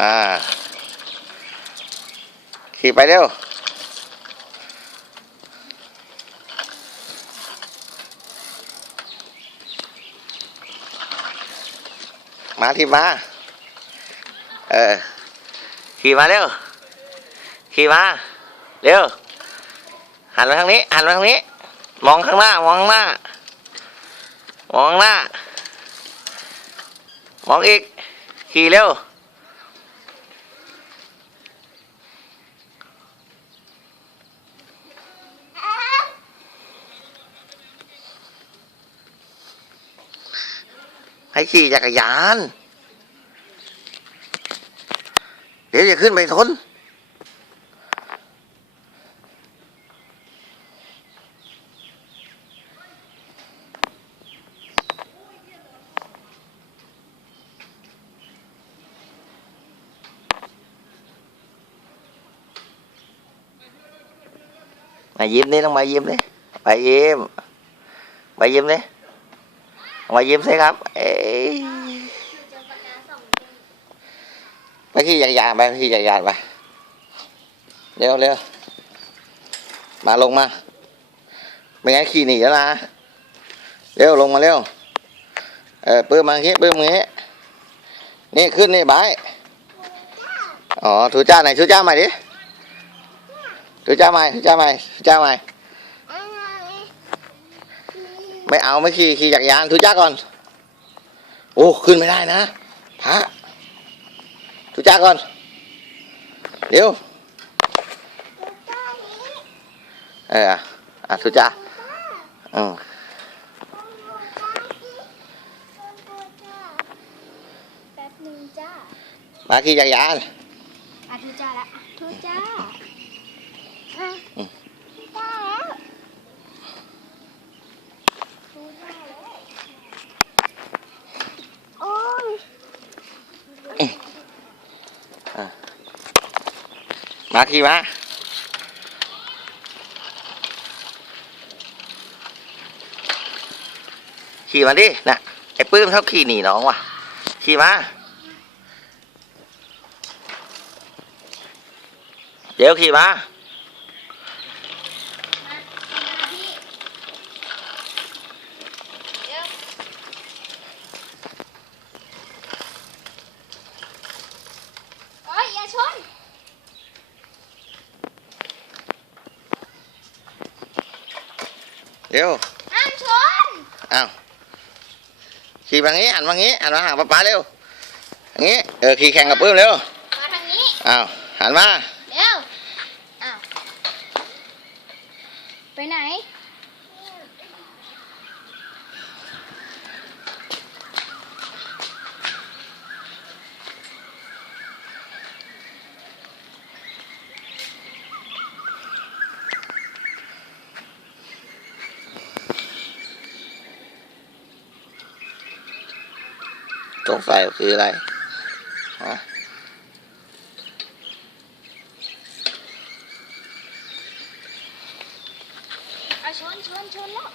อ่า ขี่ไปเร็ว มาที่มาเออ ขี่มาเร็ว ขี่มา เร็ว หันมาทางนี้ หันมาทางนี้ มองข้างหน้า มองข้างหน้า มองข้างหน้า มองอีก ขี่เร็ว ให้ขี่จักรยาน เดี๋ยวอย่าขึ้นไปทน มายิ้มนี่ต้องมายิ้มนี่มายิ้มมายิ้มนี่ มายิ้มสิครับ เอ้ยไปขี่จักรยานไปขี่จักรยานไปเร็วเร็วมาลงมา ไม่งั้นขี่หนีแล้วนะ เร็วลงมาเร็ว เออปื้มมาอย่างงี้ปื้มมาอย่างงี้ นี่ขึ้นนี่บายอ๋อทูจ้าไหนทูจ้าใหม่ดิทูจ้าใหม่ทูจ้าใหม่ทูจ้าใหม่ ไม่เอาไม่ขี่ขี่จักรยานทุจ้าก่อน โอ้ขึ้นไม่ได้นะพระทุจ้าก่อนเร็วเอออะทุจ้าอืมแป๊บหนึงจ้ามาขี่จักรยานอะทูจ้าละทูจ้าอะอืมทูจ้าแล้วทูจ้าแล้วโอ้ย มาขี่มาขี่มาดิน่ะไอ้ปื้มชอบขี่หนีน้องว่ะ ขี่มา เดี๋ยวขี่มา โอ้ยอย่า ชนเดี๋ยวห้ามชน อ้าวขี่มางี้หันมางี้หันมาหาป๊าป๊าเร็วอย่างงี้เออขี่แข่งกับปื้มเร็วมาทางนี้ อ้าวหันมา เร็ว อ้าว ไปไหน สงสัยคืออะไรฮะชนชนชนแล้ว